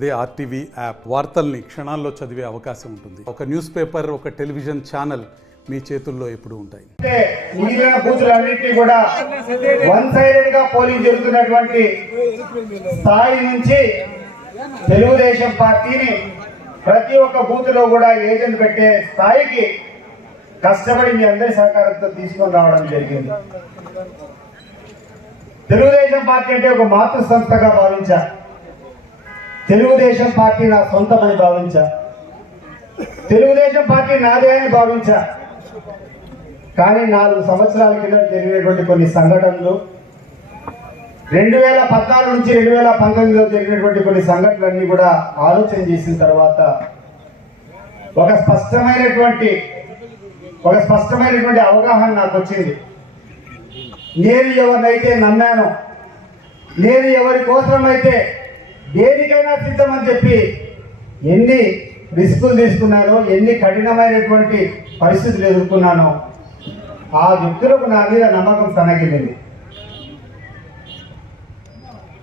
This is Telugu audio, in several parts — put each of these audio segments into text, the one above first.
అదే ఆర్టీవీ యాప్ వార్తల్ని క్షణాల్లో చదివే అవకాశం ఉంటుంది. ఒక న్యూస్ పేపర్, ఒక టెలివిజన్ ఛానల్ మీ చేతుల్లో ఎప్పుడు ఉంటాయి. మిగిలిన బూతులన్నింటినీ కూడా వన్ సైడెడ్ గా పోలింగ్ జరుగుతున్నటువంటి స్థాయి నుంచి తెలుగుదేశం పార్టీని ప్రతి ఒక్క బూత్ లో కూడా ఏజెంట్ పెట్టే స్థాయికి కష్టపడి మీ అందరి సహకారంతో తీసుకొని రావడం జరిగింది. తెలుగుదేశం పార్టీ అంటే ఒక మాతృ సంస్థగా భావించా. తెలుగుదేశం పార్టీ నా సొంతమని భావించా. తెలుగుదేశం పార్టీ నాదే అని భావించా. కానీ 4 సంవత్సరాల కింద జరిగినటువంటి కొన్ని సంఘటనలు, 2014 నుంచి 2019లో జరిగినటువంటి కొన్ని సంఘటనలన్నీ కూడా ఆలోచన చేసిన తర్వాత ఒక స్పష్టమైనటువంటి అవగాహన నాకు వచ్చింది. నేను ఎవరినైతే నమ్మానో, నేను ఎవరి కోసమైతే దేనికైనా సిద్ధమని చెప్పి ఎన్ని రిస్కులు తీసుకున్నానో, ఎన్ని కఠినమైనటువంటి పరిస్థితులు ఎదుర్కొన్నానో ఆ వ్యక్తులకు నా మీద నమ్మకం సన్నగిల్లింది.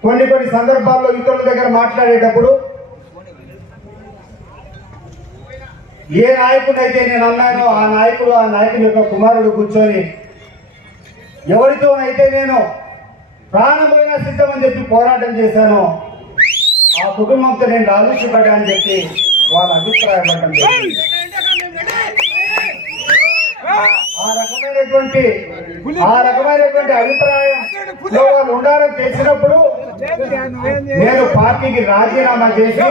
కొన్ని సందర్భాల్లో ఇతరుల దగ్గర మాట్లాడేటప్పుడు ఏ నాయకుడైతే నేను అన్నానో ఆ నాయకుడి యొక్క కుమారుడు కూర్చొని ఎవరితోనైతే నేను ప్రాణమైనా సిద్ధమని చెప్పి పోరాటం చేశానో ఆ కుటుంబంతో నేను ఆలోచించబడ్డానని చెప్పి వాళ్ళ అభిప్రాయపడటం జరిగింది. ఆ రకమైనటువంటి అభిప్రాయంలో వాళ్ళు ఉండాలని తెలిసినప్పుడు నేను పార్టీకి రాజీనామా చేసి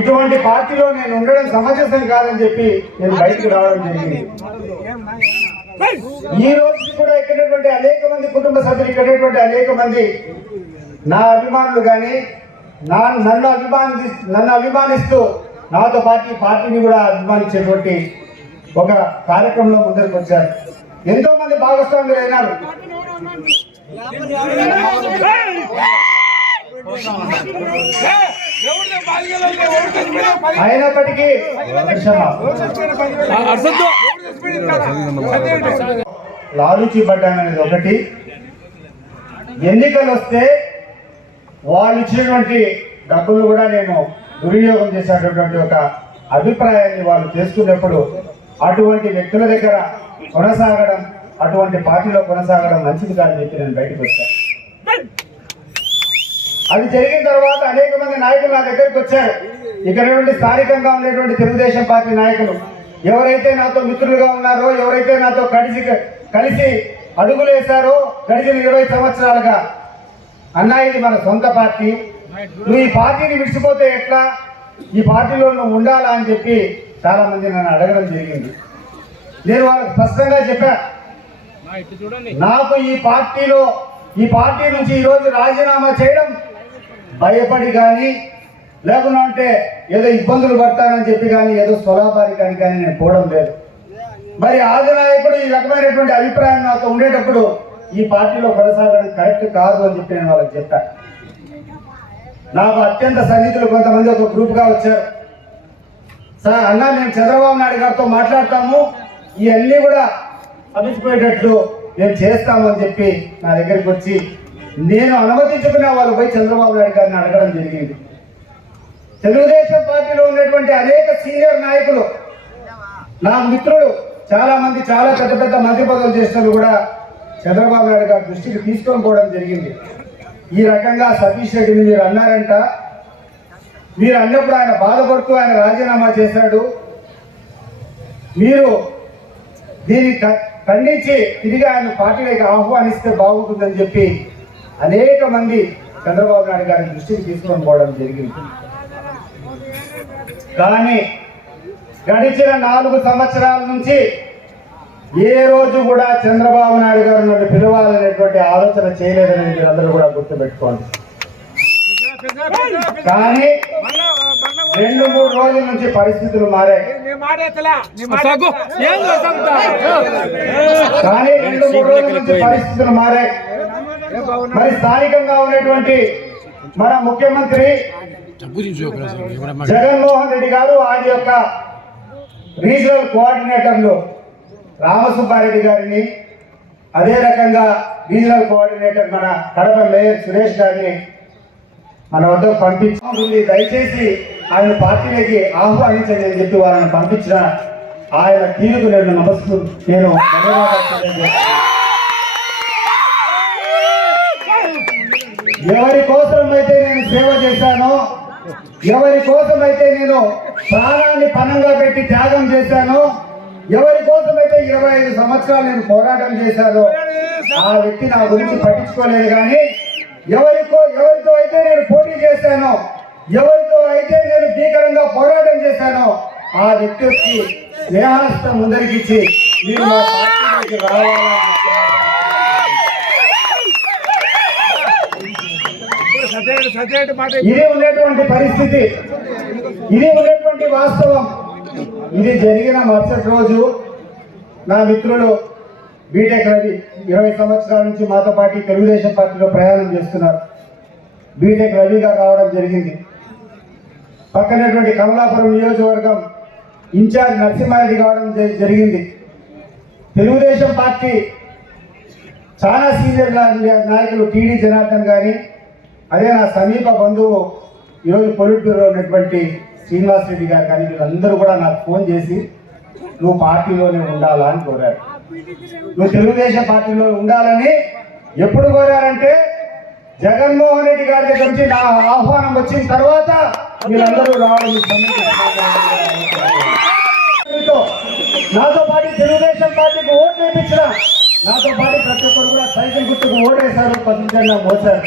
ఇటువంటి పార్టీలో నేను ఉండడం సమంజసం కాదని చెప్పి నేను బయటకు రావడం జరిగింది. ఈ రోజు కూడా ఎక్కినటువంటి అనేక మంది కుటుంబ సభ్యులు, ఇక్కడటువంటి అనేక మంది నా అభిమానులు కానీ నన్ను అభిమానిస్తూ నాతో పార్టీని కూడా అభిమానించేటువంటి ఒక కార్యక్రమంలో ముందరికి వచ్చారు. ఎంతో మంది భాగస్వాములు అయినారు. అయినప్పటికీ లాలూచి పడ్డాను అనేది ఒకటి. ఎన్నికలు వస్తే వాళ్ళు ఇచ్చినటువంటి డబ్బులు కూడా నేను దుర్వినియోగం చేసేటటువంటి ఒక అభిప్రాయాన్ని వాళ్ళు చేసుకున్నప్పుడు అటువంటి వ్యక్తుల దగ్గర కొనసాగడం, అటువంటి పార్టీలో కొనసాగడం మంచిది కాదని చెప్పి నేను బయటకు వచ్చాను. అది జరిగిన తర్వాత అనేక మంది నాయకులు నా దగ్గరికి వచ్చారు. ఇక్కడ స్థానికంగా ఉండేటువంటి తెలుగుదేశం పార్టీ నాయకులు ఎవరైతే నాతో మిత్రులుగా ఉన్నారో, ఎవరైతే నాతో కలిసి అడుగులు వేశారో గడిచిన 20 సంవత్సరాలుగా, అన్నా ఇది మన సొంత పార్టీ, నువ్వు ఈ పార్టీని విడిచిపోతే ఎట్లా, ఈ పార్టీలో నువ్వు ఉండాలా అని చెప్పి చాలా మంది నన్ను అడగడం జరిగింది. నేను వాళ్ళకి స్పష్టంగా చెప్పా, నాకు ఈ పార్టీ నుంచి ఈరోజు రాజీనామా చేయడం భయపడి కానీ, లేకుంటే ఏదో ఇబ్బందులు పడతానని చెప్పి కానీ, ఏదో స్వలాభానికి కానీ నేను పోవడం లేదు. మరి ఆదినాయకుడు ఈ రకమైనటువంటి అభిప్రాయం నాతో ఉండేటప్పుడు ఈ పార్టీలో కొనసాగడం కరెక్ట్ కాదు అని చెప్పి నేను వాళ్ళకి చెప్పాను. నాకు అత్యంత సన్నిహితులు కొంతమంది ఒక గ్రూప్గా వచ్చారు. సార్ అన్నా, మేము చంద్రబాబు నాయుడు గారితో మాట్లాడతాము, ఇవన్నీ కూడా అభిసిపోయేటట్లు మేము చేస్తాము అని చెప్పి నా దగ్గరికి వచ్చి నేను అనుమతించుకునే వాళ్ళు పోయి చంద్రబాబు నాయుడు గారిని అడగడం జరిగింది. తెలుగుదేశం పార్టీలో ఉన్నటువంటి అనేక సీనియర్ నాయకులు, నా మిత్రులు చాలా మంది చాలా పెద్ద మంత్రి పదవులు చేసినట్లు కూడా చంద్రబాబు నాయుడు గారి దృష్టికి తీసుకొని పోవడం జరిగింది. ఈ రకంగా సతీష్ రెడ్డిని మీరు అన్నారంట, మీరు అన్నప్పుడు ఆయన బాధపడుతూ ఆయన రాజీనామా చేశాడు, మీరు దీన్ని ఖండించి తిరిగి ఆయన పార్టీలోకి ఆహ్వానిస్తే బాగుంటుందని చెప్పి అనేక మంది చంద్రబాబు నాయుడు గారి దృష్టికి తీసుకొని పోవడం జరిగింది. కానీ గడిచిన 4 సంవత్సరాల నుంచి ఏ రోజు కూడా చంద్రబాబు నాయుడు గారు నన్ను పిలవాలనేటువంటి ఆలోచన చేయలేదని మీరు అందరూ కూడా గుర్తుపెట్టుకోండి. కానీ 2-3 రోజుల నుంచి పరిస్థితులు మారాయి. మరి స్థానికంగా ఉన్నటువంటి మన ముఖ్యమంత్రి జగన్మోహన్ రెడ్డి గారు, ఆయన యొక్క రీజనల్ కోఆర్డినేటర్లు రామసుబ్బారెడ్డి గారిని, అదే రకంగా రీజనల్ కోఆర్డినేటర్ మన కడప మేయర్ సురేష్ గారిని మన వద్దకు పంపించి దయచేసి ఆయన పార్టీలోకి ఆహ్వానించండి అని చెప్పి వాళ్ళని పంపించిన ఆయన తీరుకు నేను ధన్యవాదాలు తెలియజేస్తున్నాను. ఎవరి కోసం అయితే నేను సేవ చేశానో, ఎవరి కోసం అయితే నేను ప్రాణాన్ని పణంగా పెట్టి త్యాగం చేశానో, ఎవరి కోసం అయితే 25 సంవత్సరాలు నేను పోరాటం చేశానో ఆ వ్యక్తి నా గురించి పట్టించుకోలేదు. కానీ ఎవరితో అయితే నేను పోటీ చేశానో, ఎవరితో అయితే నేను భీకరంగా పోరాటం చేశానో ఆ వ్యక్తి వచ్చి స్నేహాస్తం ముందరికిచ్చి మీరు మా పార్టీలోకి రావాలని ఇది ఉన్నటువంటి పరిస్థితి, ఇది ఉన్నటువంటి వాస్తవం. ఇది జరిగిన మరుసటి రోజు నా మిత్రుడు బీటెక్ రవి 20 సంవత్సరాల నుంచి మాతో పాటు తెలుగుదేశం పార్టీలో ప్రయాణం చేస్తున్నారు. బీటెక్ రవిగా రావడం జరిగింది. పక్కనటువంటి కమలాపురం నియోజకవర్గం ఇన్ఛార్జ్ నరసింహారెడ్డి కావడం జరిగింది. తెలుగుదేశం పార్టీ చాలా సీనియర్ నాయకులు టీడీ జనార్దన్ కానీ, అదే నా సమీప బంధువు ఈరోజు పొలిట్ బ్యూరో ఉన్నటువంటి శ్రీనివాస్ రెడ్డి గారు కానీ వీళ్ళందరూ కూడా నాకు ఫోన్ చేసి నువ్వు పార్టీలోనే ఉండాలా అని కోరారు. నువ్వు తెలుగుదేశం పార్టీలో ఉండాలని ఎప్పుడు కోరారంటే జగన్మోహన్ రెడ్డి గారి దగ్గర నుంచి నా ఆహ్వానం వచ్చిన తర్వాత వీళ్ళందరూ రావడం. నాతో పాటు తెలుగుదేశం పార్టీకి ఓట్లు వేయించిన నాతో పాటు ప్రతి ఒక్కరు కూడా సైకిల్ గుర్తుకు ఓటేశారు, పద్ధతిగా మోసారు.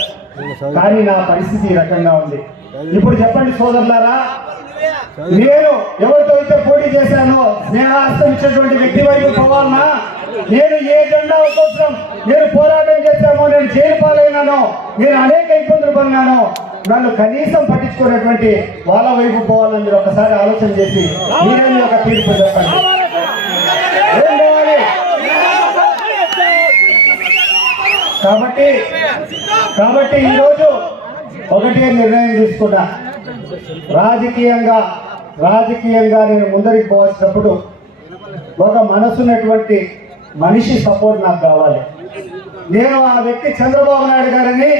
కానీ నా పరిస్థితి ఈ రకంగా ఉంది. ఇప్పుడు చెప్పండి సోదరులారా, నేను ఎవరితో అయితే పోటీ చేశానో స్నేహాస్తం ఇచ్చినటువంటి వ్యక్తి వైపు పోవాలన్నా, నేను ఏ జెండా కోసం నేను పోరాటం చేశామో, నేను జైలు పాలైనానో, నేను అనేక ఇబ్బందులు పడినానో, నన్ను కనీసం పట్టించుకునేటువంటి వాళ్ళ వైపు పోవాలని మీరు ఒకసారి ఆలోచన చేసి మీరేమి ఒక తీర్పు చెప్పండి. ఏం పోవాలి? కాబట్టి ఈరోజు ఒకటే నిర్ణయం తీసుకున్నా. రాజకీయంగా నేను ముందరికి పోవాల్సినప్పుడు ఒక మనసున్నటువంటి మనిషి సపోర్ట్ నాకు కావాలి. నేను ఆ వ్యక్తి చంద్రబాబు నాయుడు గారని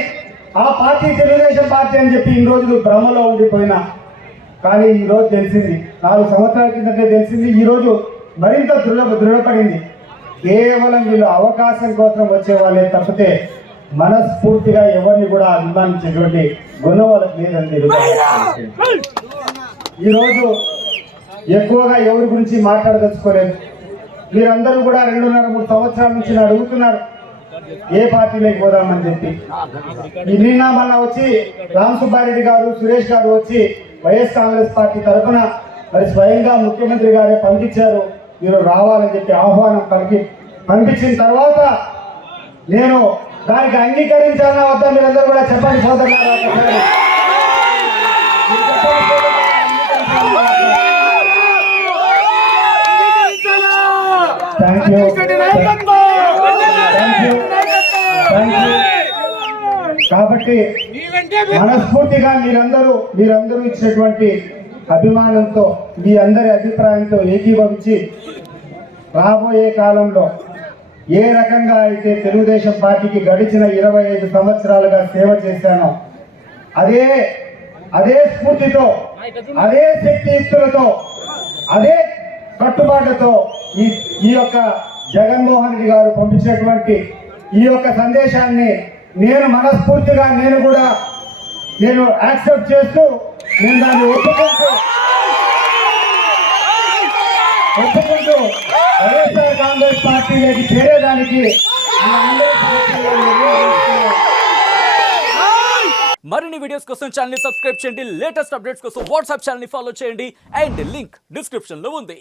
ఆ పార్టీ తెలుగుదేశం పార్టీ అని చెప్పి ఇన్ని రోజులు భ్రమలో ఉండిపోయినా, కానీ ఈరోజు తెలిసింది, 4 సంవత్సరాల కిందటే తెలిసింది, ఈరోజు మరింత దృఢపడింది. కేవలం వీళ్ళు అవకాశం కోసం వచ్చే వాళ్ళే తప్పితే మనస్ఫూర్తిగా ఎవరిని కూడా అభిమానించేటువంటి గుణం వాళ్ళకి లేదండి. ఈరోజు ఎక్కువగా ఎవరి గురించి మాట్లాడదలుచుకోలేదు. మీరందరూ కూడా 2.5-3 సంవత్సరాల నుంచి అడుగుతున్నారు ఏ పార్టీలోకి పోదామని చెప్పి. నిన్న మొన్న వచ్చి రామ్ సుబ్బారెడ్డి గారు, సురేష్ గారు వచ్చి వైఎస్ కాంగ్రెస్ పార్టీ తరఫున మరి స్వయంగా ముఖ్యమంత్రి గారే పంపించారు, మీరు రావాలని చెప్పి ఆహ్వానం పంపించిన తర్వాత నేను దానికి అంగీకరించాలన్నా వద్దా మీరందరూ కూడా చెప్పండి సోదరులారా. కాబట్టి మనస్ఫూర్తిగా మీరందరూ ఇచ్చినటువంటి అభిమానంతో, మీ అందరి అభిప్రాయంతో ఏకీభవించి రాబోయే కాలంలో ఏ రకంగా అయితే తెలుగుదేశం పార్టీకి గడిచిన 25 సంవత్సరాలుగా సేవ చేశానో అదే స్ఫూర్తితో, అదే శక్తియుక్తులతో, అదే కట్టుబాటుతో ఈ యొక్క జగన్మోహన్ రెడ్డి గారు పంపించినటువంటి ఈ యొక్క సందేశాన్ని నేను మనస్ఫూర్తిగా నేను యాక్సెప్ట్ చేస్తూ నేను దాన్ని ఒప్పుకుంటూ వైఎస్ఆర్ కాంగ్రెస్ పార్టీలోకి చేరేదానికి మరిన్ని వీడియోస్ కోసం ఛానల్ ని సబ్స్క్రైబ్ చేయండి. లేటెస్ట్ అప్డేట్స్ కోసం వాట్సాప్ ఛానల్ ని ఫాలో చేయండి. అండ్ లింక్ డిస్క్రిప్షన్ లో ఉంది.